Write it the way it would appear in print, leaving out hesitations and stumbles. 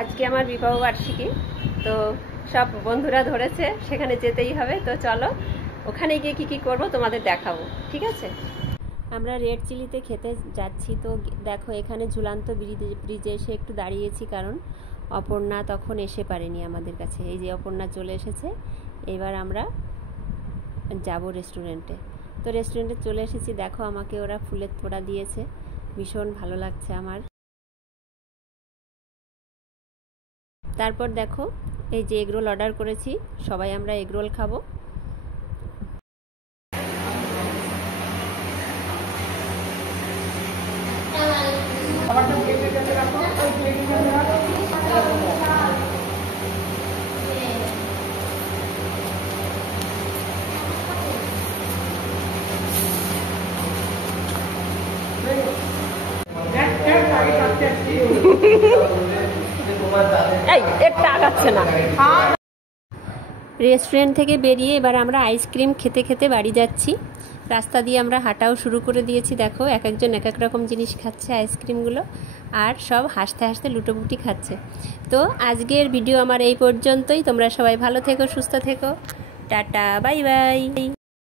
আজকে আমার বিবাহ বার্ষিকী, তো সব বন্ধুরা ধরেছে, সেখানে যেতেই হবে। তো চলো ওখানে গিয়ে কি কি করব তোমাদের দেখাবো, ঠিক আছে? আমরা রেড চিলিতে খেতে যাচ্ছি। তো দেখো এখানে ঝুলান্ত ব্রিজে এসে একটু দাঁড়িয়েছি, কারণ অপর্ণা তখন এসে পারেনি আমাদের কাছে। এই যে অপর্ণা চলে এসেছে, এবার আমরা যাব রেস্টুরেন্টে। তো রেস্টুরেন্টে চলে এসেছি, দেখো আমাকে ওরা ফুলের তোড়া দিয়েছে, ভীষণ ভালো লাগছে আমার। তারপর দেখো এই যে এগরোল অর্ডার করেছি, সবাই আমরা এগরোল খাবো। রেস্টুরেন্ট থেকে বেরিয়ে এবার আমরা আইসক্রিম খেতে খেতে বাড়ি যাচ্ছি। রাস্তা দিয়ে আমরা হাঁটাও শুরু করে দিয়েছি। দেখো এক একজন এক এক রকম জিনিস খাচ্ছে আইসক্রিমগুলো, আর সব হাসতে হাসতে লুটোপুটি খাচ্ছে। তো আজকের ভিডিও আমার এই পর্যন্তই। তোমরা সবাই ভালো থেকো, সুস্থ থেকো, টাটা, বাই বাই।